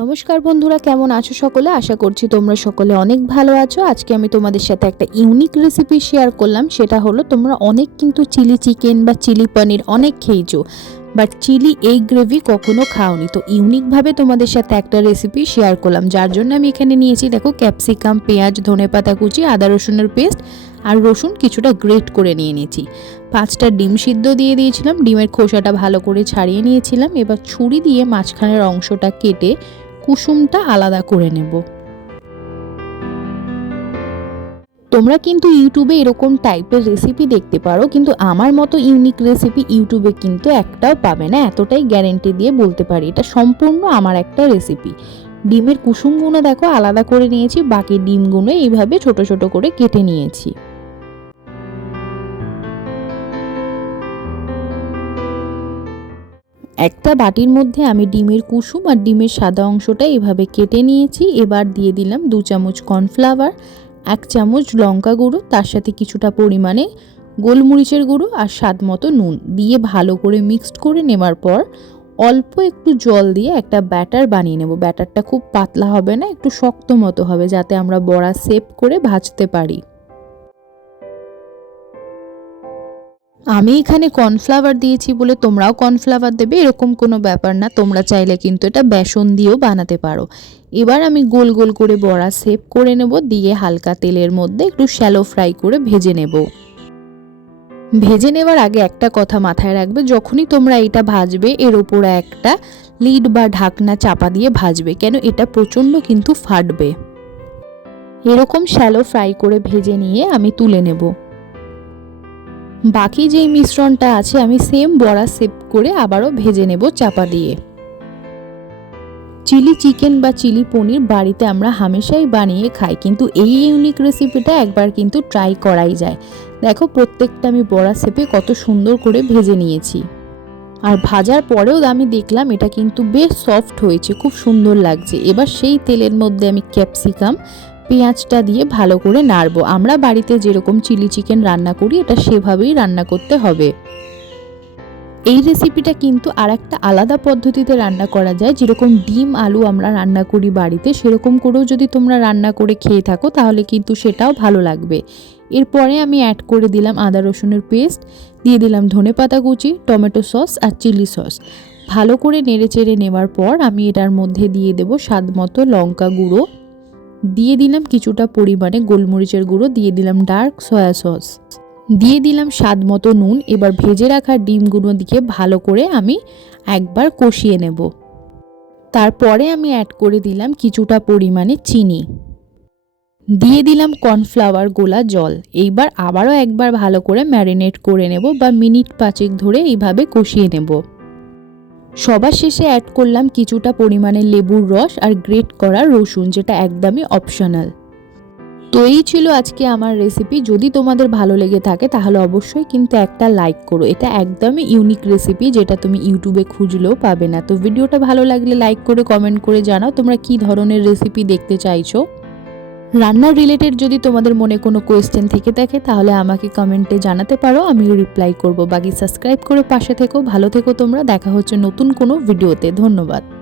নমস্কার বন্ধুরা, কেমন আছো সকলে? আশা করছি তোমরা সকলে অনেক ভালো আছো। আজকে আমি তোমাদের সাথে একটা ইউনিক রেসিপি শেয়ার করলাম। সেটা হলো তোমরা অনেক কিন্তু চিলি চিকেন বা চিলি পনির অনেক খেয়েছো বাট চিলি এই গ্রেভি কখনো খাওনি। তো ইউনিকভাবে তোমাদের সাথে একটা রেসিপি শেয়ার করলাম। যার জন্য আমি এখানে নিয়েছি, দেখো ক্যাপসিকাম পেঁয়াজ ধনেপাতা কুচি, আদা রসুনের পেস্ট আর রসুন কিছুটা গ্রেট করে নিয়ে নিয়েছি। পাঁচটা ডিম সিদ্ধ দিয়ে দিয়েছিলাম। ডিমের খোসাটা ভালো করে ছাড়িয়ে নিয়েছিলাম। এবার ছুরি দিয়ে মাঝখানের অংশটা কেটে কুসুমটা আলাদা করে নেব। তোমরা কিন্তু ইউটিউবে এরকম টাইপের রেসিপি দেখতে পারো, কিন্তু আমার মতো ইউনিক রেসিপি ইউটিউবে কিন্তু একটাও পাবে না, এতটাই গ্যারেন্টি দিয়ে বলতে পারি, এটা সম্পূর্ণ আমার একটা রেসিপি ডিমের কুসুমগুলো দেখো, আলাদা করে নিয়েছি, বাকি ডিমগুলো এইভাবে ছোট ছোট করে কেটে নিয়েছি। একটা বাটির মধ্যে আমি ডিমের কুসুম আর ডিমের সাদা অংশটা এভাবে কেটে নিয়েছি। এবার দিয়ে দিলাম দু চামচ কর্নফ্লাওয়ার, এক চামচ লঙ্কা গুঁড়ো, তার সাথে কিছুটা পরিমাণে গোলমরিচের গুঁড়ো আর স্বাদ মতো নুন দিয়ে ভালো করে মিক্সড করে নেওয়ার পর অল্প একটু জল দিয়ে একটা ব্যাটার বানিয়ে নেব। ব্যাটারটা খুব পাতলা হবে না, একটু শক্ত মতো হবে যাতে আমরা বড়া সেপ করে ভাজতে পারি। আমি এখানে কর্নফ্লাওয়ার দিয়েছি বলে তোমরাও কর্নফ্লাওয়ার দেবে, এরকম কোনো ব্যাপার না। তোমরা চাইলে কিন্তু এটা বেসন দিয়েও বানাতে পারো। এবার আমি গোল গোল করে বড়া সেপ করে নেব, দিয়ে হালকা তেলের মধ্যে একটু শ্যালো ফ্রাই করে ভেজে নেব। ভেজে নেওয়ার আগে একটা কথা মাথায় রাখবে, যখনই তোমরা এটা ভাজবে, এর ওপরে একটা লিড বা ঢাকনা চাপা দিয়ে ভাজবে, কেন এটা প্রচণ্ড কিন্তু ফাটবে। এরকম শ্যালো ফ্রাই করে ভেজে নিয়ে আমি তুলে নেব। বাকি যেই মিশ্রণটা আছে আমি সেম বড়া সেপ করে আবারও ভেজে নেব চাপা দিয়ে। চিলি চিকেন বা চিলি পনির বাড়িতে আমরা হামেশাই বানিয়ে খাই, কিন্তু এই ইউনিক রেসিপিটা একবার কিন্তু ট্রাই করাই যায়। দেখো প্রত্যেকটা আমি বড়া সেপে কত সুন্দর করে ভেজে নিয়েছি। আর ভাজার পরেও আমি দেখলাম এটা কিন্তু বেশ সফট হয়েছে, খুব সুন্দর লাগছে। এবার সেই তেলের মধ্যে আমি ক্যাপসিকাম পেঁয়াজটা দিয়ে ভালো করে নাড়বো। আমরা বাড়িতে যেরকম চিলি চিকেন রান্না করি, এটা সেভাবেই রান্না করতে হবে। এই রেসিপিটা কিন্তু আর একটা আলাদা পদ্ধতিতে রান্না করা যায়। যেরকম ডিম, আলু আমরা রান্না করি বাড়িতে, সেরকম করেও যদি তোমরা রান্না করে খেয়ে থাকো, তাহলে কিন্তু সেটাও ভালো লাগবে। এরপরে আমি অ্যাড করে দিলাম আদা, রসুনের পেস্ট দিয়ে দিলাম ধনে পাতা কুচি, টমেটো সস আর চিলি সস। ভালো করে নেড়ে চেড়ে নেওয়ার পর আমি এটার মধ্যে দিয়ে দেবো স্বাদ মতো লঙ্কা গুঁড়ো। দিয়ে দিলাম কিছুটা পরিমাণে গোলমরিচের গুঁড়ো, দিয়ে দিলাম ডার্ক সয়া সস দিয়ে দিলাম স্বাদ মতো নুন, এবার ভেজে রাখা ডিমগুলো দিয়ে ভালো করে আমি একবার কষিয়ে নেব। তারপরে আমি অ্যাড করে দিলাম কিছুটা পরিমাণে চিনি। দিয়ে দিলাম কর্নফ্লাওয়ার গোলা জল, এইবার আবারও একবার ভালো করে ম্যারিনেট করে নেব বা মিনিট পাঁচেক ধরে এইভাবে কষিয়ে নেব। সবার শেষে অ্যাড করলাম কিছুটা পরিমাণে লেবুর রস আর গ্রেট করা রসুন, যেটা একদমই অপশনাল তো এই ছিল আজকে আমার রেসিপি যদি তোমাদের ভালো লেগে থাকে, তাহলে অবশ্যই কিন্তু একটা লাইক করো। এটা একদমই ইউনিক রেসিপি যেটা তুমি ইউটিউবে খুঁজলেও পাবে না। তো ভিডিওটা ভালো লাগলে লাইক করে কমেন্ট করে জানাও, তোমরা কি ধরনের রেসিপি দেখতে চাইছো? রান্নার রিলেটেড যদি তোমাদের মনে কোনো কোয়েশ্চেন থেকে থাকে তাহলে আমাকে কমেন্টে জানাতে পারো আমি রিপ্লাই করব। বাকি সাবস্ক্রাইব করে পাশে থেকো, ভালো থেকো তোমরা, দেখা হচ্ছে নতুন কোনো ভিডিওতে ধন্যবাদ।